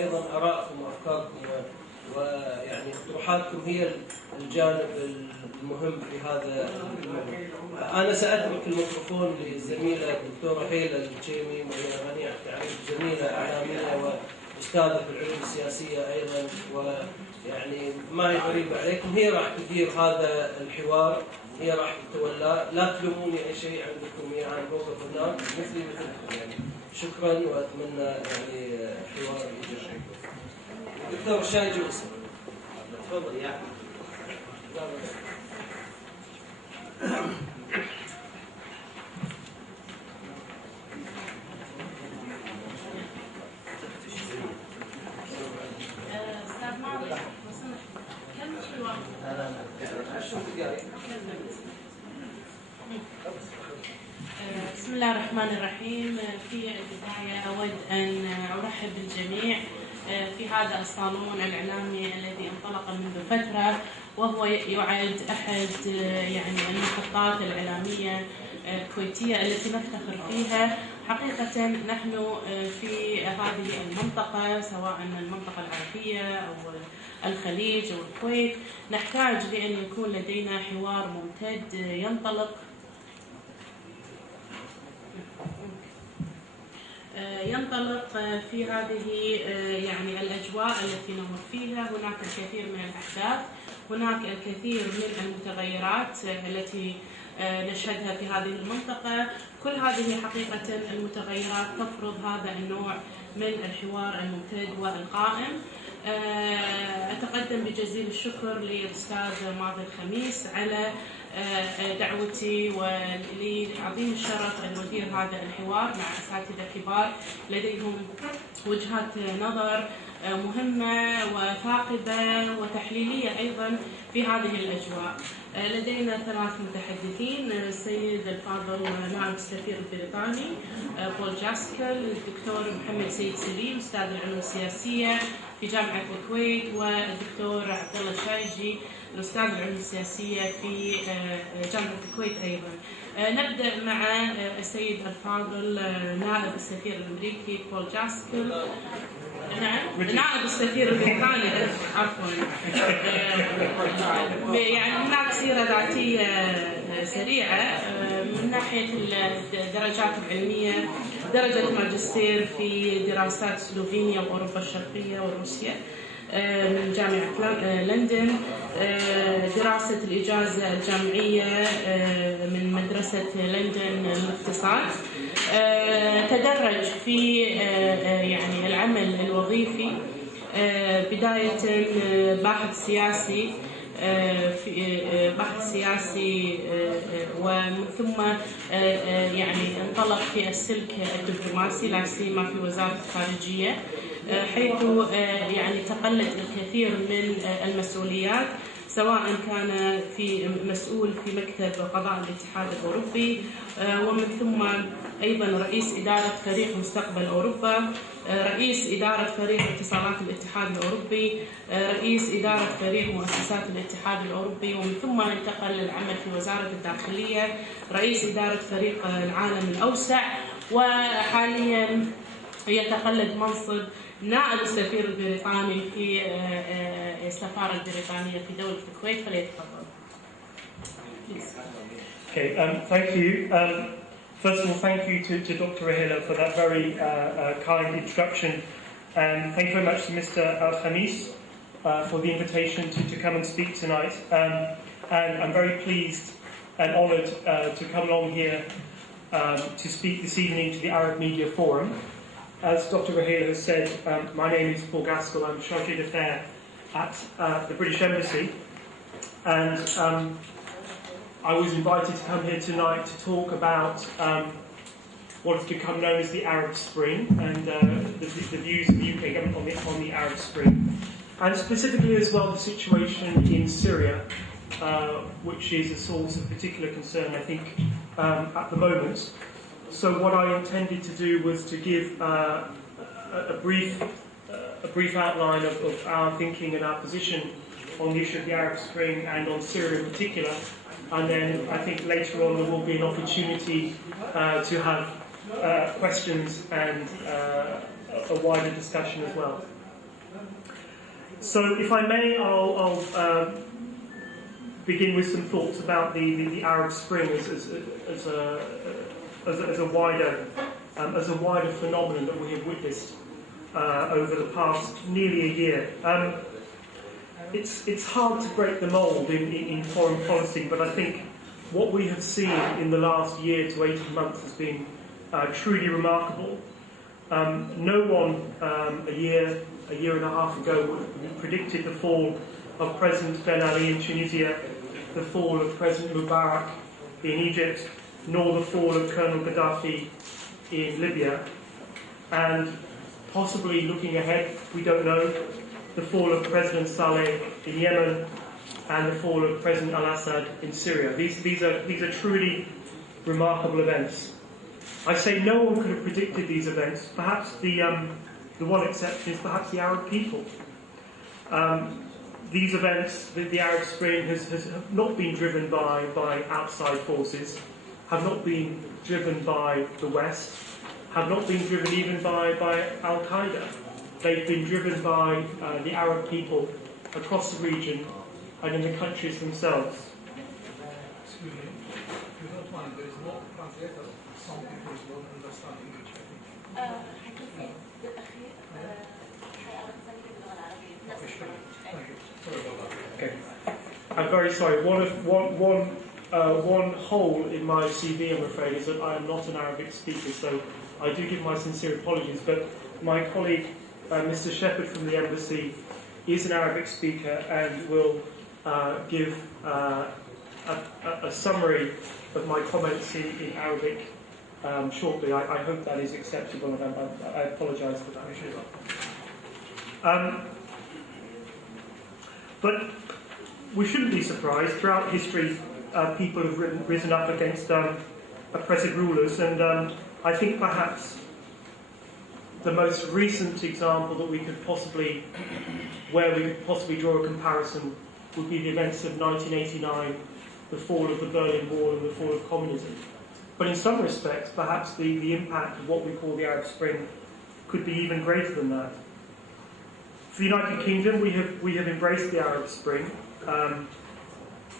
أيضا آراءكم وأفكاركم ويعني اقتراحاتكم هي الجانب المهم في هذا الموضوع. أنا سأترك الميكروفون للزميلة الدكتورة هيلة الجيمي، وهي غنية التعريف، زميلة إعلامية وأستاذة في العلوم السياسية أيضا، ويعني ما هي غريبة عليكم. هي راح تدير هذا الحوار، هي راح تتولى. لا تلوموني أي شيء عندكم، يعني موقف هناك مثلي مثلكم يعني. شكرا، وأتمنى يعني حوار يجري. دكتور شاي جوز، تفضل يا أحمد. بسم الله الرحمن الرحيم. في البداية أود أن أرحب بالجميع في هذا الصالون الإعلامي الذي انطلق منذ فترة، وهو يعد أحد يعني المحطات الإعلامية الكويتية التي نفتخر فيها. حقيقة نحن في هذه المنطقة، سواء المنطقة العربية أو الخليج أو الكويت، نحتاج لأن يكون لدينا حوار ممتد ينطلق في هذه يعني الأجواء التي نمر فيها. هناك الكثير من الأحداث، هناك الكثير من المتغيرات التي نشهدها في هذه المنطقة. كل هذه حقيقة المتغيرات تفرض هذا النوع من الحوار الممتد والقائم. أتقدم بجزيل الشكر للأستاذ ماضي الخميس على دعوتي، ولي عظيم الشرف أن أدير هذا الحوار مع أساتذة كبار لديهم وجهات نظر مهمة وثاقبة وتحليلية أيضا في هذه الأجواء. لدينا 3 متحدثين: السيد الفاضل نائب السفير البريطاني بول جاسكل، الدكتور محمد سيد سليم أستاذ العلوم السياسية في جامعة الكويت، والدكتور عبد الله الشايجي الأستاذ العلوم السياسية في جامعة الكويت أيضا. نبدأ مع السيد الفاضل نائب السفير الأمريكي بول جاسكل. نعم، نائب السفير البريطاني، عفوا. يعني هناك سيرة ذاتية سريعة من ناحية الدرجات العلمية: درجة ماجستير في دراسات سلوفينيا وأوروبا الشرقية وروسيا من جامعة لندن، دراسة الإجازة الجامعية من مدرسة لندن للاقتصاد. تدرج في يعني العمل الوظيفي، بداية باحث سياسي ومن ثم يعني انطلق في السلك الدبلوماسي، لا سيما في وزارة الخارجية، حيث يعني تقلد الكثير من المسؤوليات، سواء كان في مسؤول في مكتب قضاء الاتحاد الأوروبي، ومن ثم أيضا رئيس إدارة فريق مستقبل أوروبا، رئيس إدارة فريق اتصالات الاتحاد الأوروبي، رئيس إدارة فريق مؤسسات الاتحاد الأوروبي، ومن ثم انتقل للعمل في وزارة الداخلية، رئيس إدارة فريق العالم الأوسع، وحاليا يتقلد منصب نائب السفير البريطاني في السفارة البريطانية في دولة الكويت. فليتفضل. Okay, thank you. First of all, thank you to Dr. Rahila for that very kind introduction, and thank you very much to Mr. Al-Khamis for the invitation to come and speak tonight. And I'm very pleased and honoured to come along here to speak this evening to the Arab Media Forum. As Dr. Rahila has said, my name is Paul Gaskell. I'm Chargé d'Affaires at the British Embassy, and I was invited to come here tonight to talk about what has become known as the Arab Spring and the views of the UK government on the Arab Spring, and specifically as well the situation in Syria, which is a source of particular concern, I think, at the moment. So what I intended to do was to give a brief outline of our thinking and our position on the issue of the Arab Spring and on Syria in particular, and then I think later on there will be an opportunity to have questions and a wider discussion as well. So, if I may, I'll begin with some thoughts about the Arab Spring as a wider phenomenon that we have witnessed over the past nearly a year. It's hard to break the mould in foreign policy, but I think what we have seen in the last year to 18 months has been truly remarkable. No one a year and a half ago would have predicted the fall of President Ben Ali in Tunisia, the fall of President Mubarak in Egypt, nor the fall of Colonel Gaddafi in Libya, and possibly looking ahead, we don't know, the fall of President Saleh in Yemen and the fall of President al-Assad in Syria. These are truly remarkable events. I say no one could have predicted these events. Perhaps the one exception is perhaps the Arab people. These events, the Arab Spring, has not been driven by outside forces, have not been driven by the West, have not been driven even by Al-Qaeda. They've been driven by the Arab people across the region and in the countries themselves. Excuse me, if you don't mind, there is no translator. Some people don't understand English, I think. Okay. I'm very sorry. One hole in my CV, I'm afraid, is that I am not an Arabic speaker, so I do give my sincere apologies. But my colleague, Mr. Shepherd from the embassy, is an Arabic speaker and will give a summary of my comments in Arabic shortly. I hope that is acceptable, and I apologise for that. But we shouldn't be surprised. Throughout history, people have risen up against oppressive rulers, and I think perhaps the most recent example that we could possibly draw a comparison would be the events of 1989, the fall of the Berlin Wall and the fall of communism. But in some respects, perhaps the impact of what we call the Arab Spring could be even greater than that. For the United Kingdom, we have embraced the Arab Spring. Our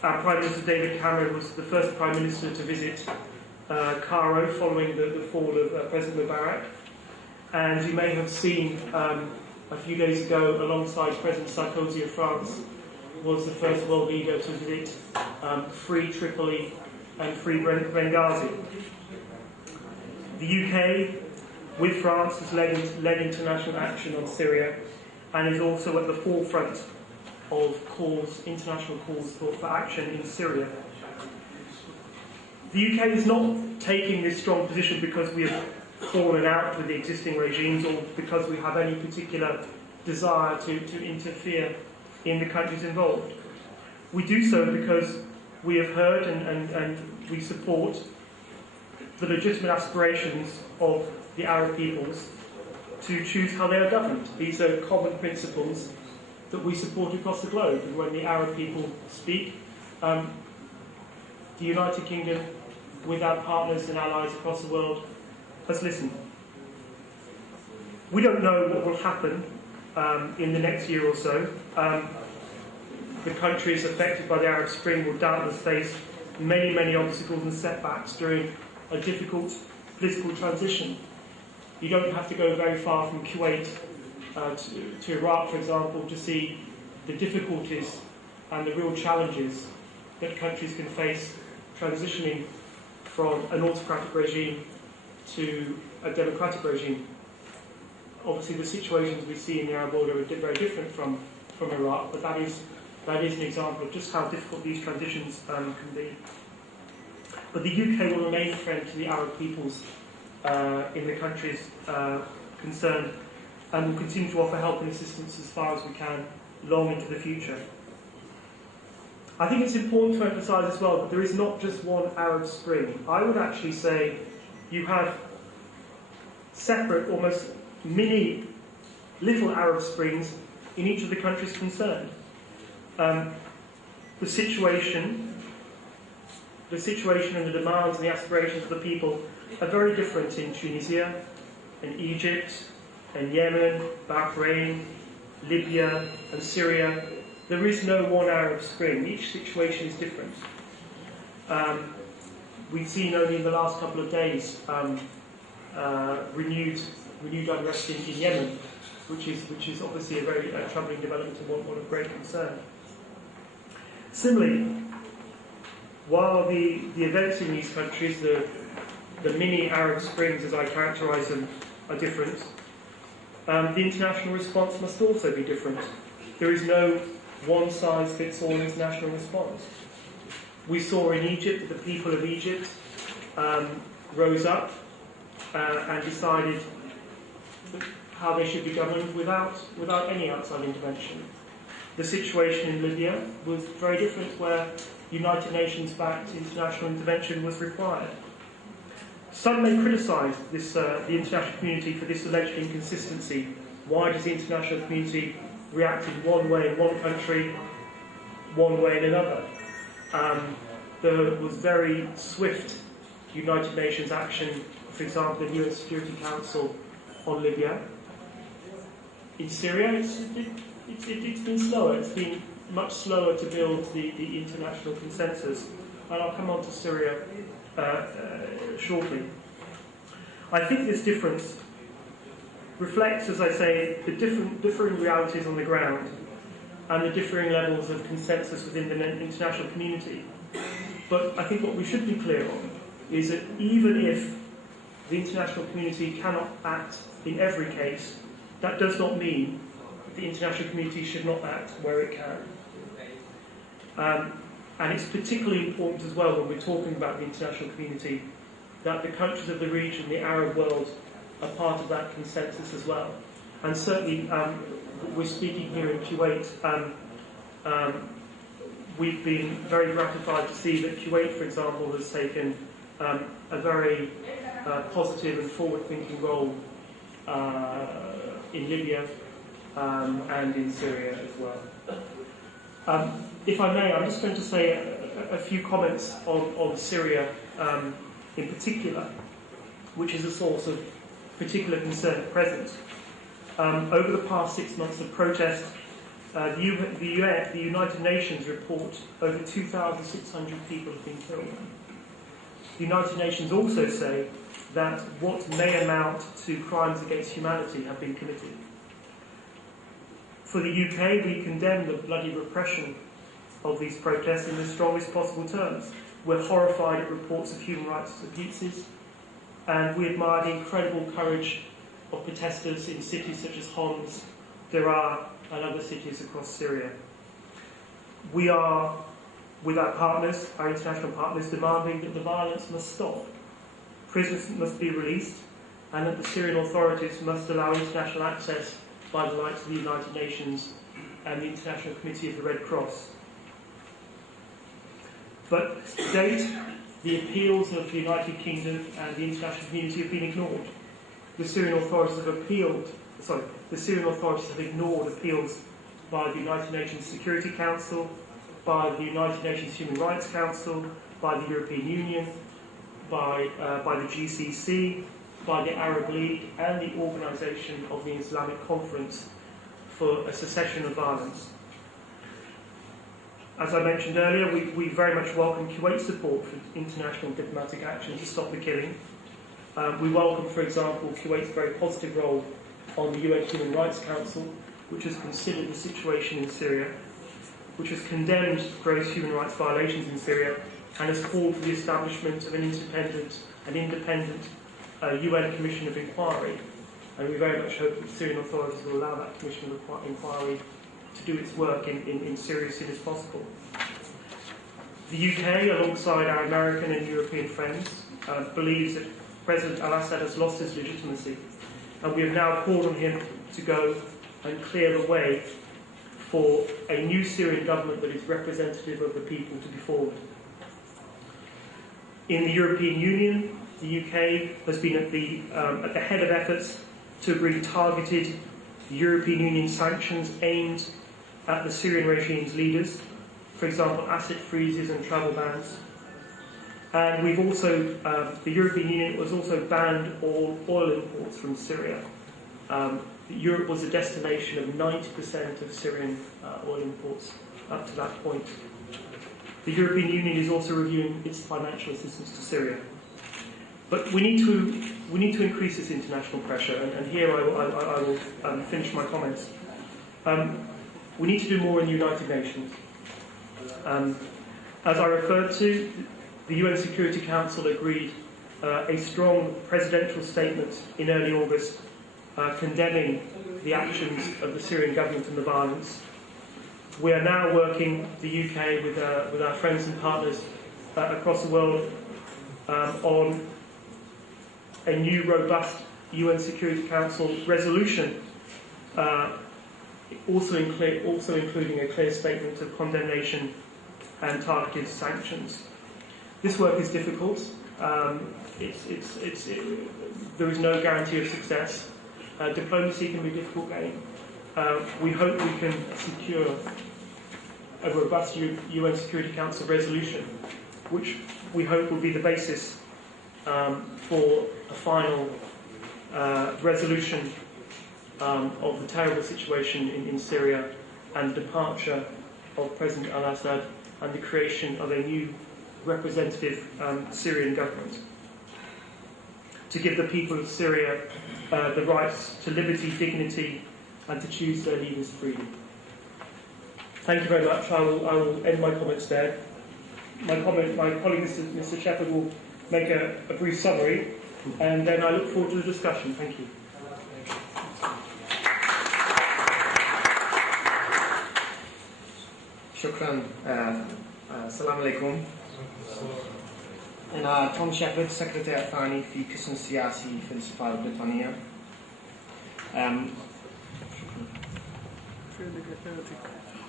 Prime Minister David Cameron was the first Prime Minister to visit Cairo following the fall of President Mubarak. And you may have seen a few days ago, alongside President Sarkozy of France, was the first world leader to visit free Tripoli and free Benghazi. The UK, with France, has led international action on Syria and is also at the forefront of international calls for action in Syria. The UK is not taking this strong position because we have fallen out with the existing regimes or because we have any particular desire to interfere in the countries involved. We do so because we have heard and we support the legitimate aspirations of the Arab peoples to choose how they are governed. These are common principles that we support across the globe. And when the Arab people speak, the United Kingdom, with our partners and allies across the world, has listened. We don't know what will happen in the next year or so. The countries affected by the Arab Spring will doubtless face many obstacles and setbacks during a difficult political transition. You don't have to go very far from Kuwait to Iraq, for example, to see the difficulties and the real challenges that countries can face transitioning from an autocratic regime to a democratic regime. Obviously, the situations we see in the Arab world are very different from Iraq, but that is an example of just how difficult these transitions can be. But the UK will remain a friend to the Arab peoples in the countries concerned, and will continue to offer help and assistance as far as we can, long into the future. I think it's important to emphasise as well that there is not just one Arab Spring. I would actually say you have separate, almost mini, little Arab Springs in each of the countries concerned. The situation and the demands and the aspirations of the people are very different in Tunisia, in Egypt, in Yemen, Bahrain, Libya and Syria, there is no one Arab Spring. Each situation is different. We've seen only in the last couple of days renewed unrest in Yemen, which is obviously a very troubling development and one of great concern. Similarly, while the events in these countries, the mini Arab Springs, as I characterise them, are different, the international response must also be different. There is no one-size-fits-all international response. We saw in Egypt that the people of Egypt rose up and decided how they should be governed without any outside intervention. The situation in Libya was very different, where United Nations-backed international intervention was required. Some may criticise the international community for this alleged inconsistency. Why does the international community react in one way in one country, one way in another? There was very swift United Nations action, for example, the UN Security Council on Libya. In Syria, it's been slower. It's been much slower to build the international consensus. And I'll come on to Syria shortly. I think this difference reflects, as I say, the differing realities on the ground and the differing levels of consensus within the international community. But I think what we should be clear on is that even if the international community cannot act in every case, that does not mean that the international community should not act where it can. And it's particularly important as well, when we're talking about the international community, that the countries of the region, the Arab world, are part of that consensus as well. And certainly, we're speaking here in Kuwait, we've been very gratified to see that Kuwait, for example, has taken a very positive and forward-thinking role in Libya and in Syria as well. If I may, I'm just going to say a few comments on Syria in particular, which is a source of particular concern at present. Over the past 6 months of protest, the United Nations report over 2,600 people have been killed. The United Nations also say that what may amount to crimes against humanity have been committed. For the UK, we condemn the bloody repression of these protests in the strongest possible terms. We're horrified at reports of human rights abuses, and we admire the incredible courage of protesters in cities such as Homs, Daraa, and other cities across Syria. We are, with our partners, our international partners, demanding that the violence must stop, prisoners must be released, and that the Syrian authorities must allow international access by the likes of the United Nations and the International Committee of the Red Cross. But to date, the appeals of the United Kingdom and the international community have been ignored. The Syrian authorities have ignored appeals by the United Nations Security Council, by the United Nations Human Rights Council, by the European Union, by the GCC, by the Arab League, and the Organisation of the Islamic Conference for a cessation of violence. As I mentioned earlier, we very much welcome Kuwait's support for international diplomatic action to stop the killing. We welcome, for example, Kuwait's very positive role on the UN Human Rights Council, which has considered the situation in Syria, which has condemned gross human rights violations in Syria, and has called for the establishment of an independent UN Commission of Inquiry. And we very much hope that the Syrian authorities will allow that Commission of Inquiry to do its work in Syria as soon as possible. The UK, alongside our American and European friends, believes that President al-Assad has lost his legitimacy, and we have now called on him to go and clear the way for a new Syrian government that is representative of the people to be formed. In the European Union, the UK has been at the head of efforts to agree targeted European Union sanctions aimed at the Syrian regime's leaders, for example, asset freezes and travel bans. And we've also, the European Union has also banned all oil imports from Syria. that Europe was a destination of 90% of Syrian oil imports up to that point. The European Union is also reviewing its financial assistance to Syria. But we need to increase this international pressure, and here I will finish my comments. We need to do more in the United Nations. As I referred to, the UN Security Council agreed a strong presidential statement in early August condemning the actions of the Syrian government and the violence. We are now working, the UK, with our friends and partners across the world on a new robust UN Security Council resolution, also including a clear statement of condemnation and targeted sanctions. This work is difficult. There is no guarantee of success. Diplomacy can be a difficult game. We hope we can secure a robust UN Security Council resolution, which we hope will be the basis for a final resolution of the terrible situation in Syria and the departure of President al-Assad and the creation of a new representative Syrian government to give the people of Syria the rights to liberty, dignity, and to choose their leaders freely. Thank you very much. I will end my comments there. My colleague, Mr. Shepherd, will make a brief summary, and then I look forward to the discussion. Thank you. شكرا. السلام عليكم. أنا توم شيفرد، سكرتير الثاني في قسم السياسي في السفارة البريطانية.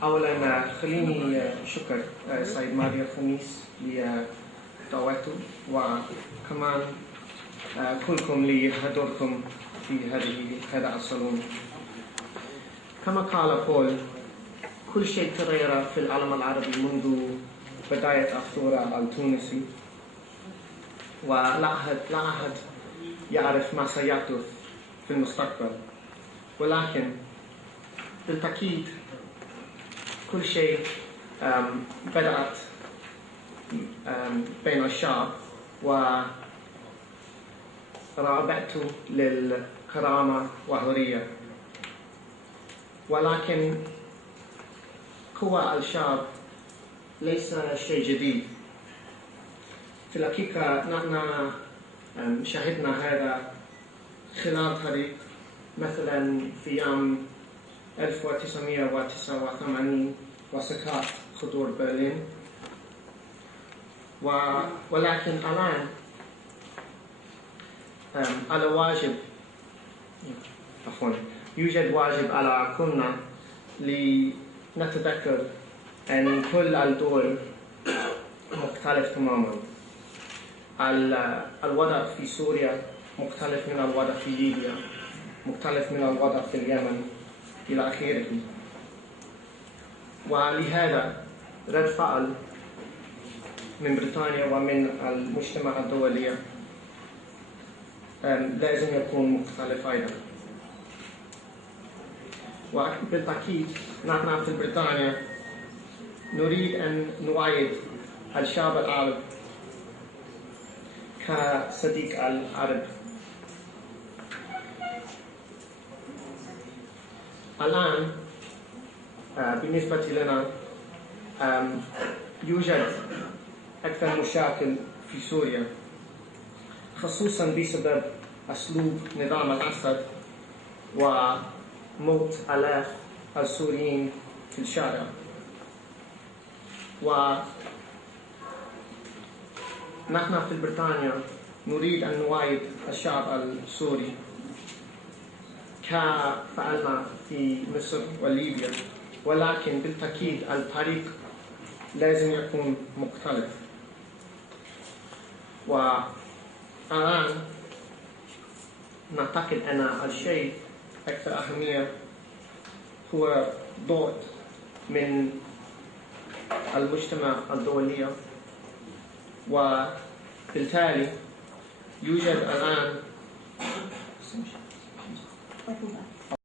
أولا خليني شكر سيد ماريا الخميس لدعوته، وكمان كلكم لحضوركم في هذا الصالون. كما قال بول، كل شيء تغير في العالم العربي منذ بداية الثورة التونسي، ولا أحد يعرف ما سيحدث في المستقبل، ولكن بالتأكيد كل شيء بدأت بين الشعب ورغبته للكرامة والحرية، ولكن قوى الشعب ليس شيء جديد. في الحقيقة نحن شاهدنا هذا خلال تاريخ، مثلا في عام 1989 وسقوط خطور برلين، ولكن الآن على واجب يوجد واجب على كلنا لنتذكر أن كل الدول مختلف تماما. الوضع في سوريا مختلف من الوضع في ليبيا، مختلف من الوضع في اليمن إلى آخره، ولهذا رد فعل من بريطانيا ومن المجتمع الدولي لازم يكون مختلف أيضا. وبالتأكيد نحن في بريطانيا نريد أن نؤيد الشعب العربي كصديق العرب. الآن بالنسبة لنا يوجد أكثر مشاكل في سوريا، خصوصا بسبب أسلوب نظام الأسد وموت آلاف السوريين في الشارع. ونحن في بريطانيا نريد أن نؤيد الشعب السوري كما فعلنا في مصر وليبيا، ولكن بالتأكيد الطريق لازم يكون مختلف. والآن نعتقد أن الشيء أكثر أهمية هو ضغط من المجتمع الدولي، وبالتالي يوجد الآن with me.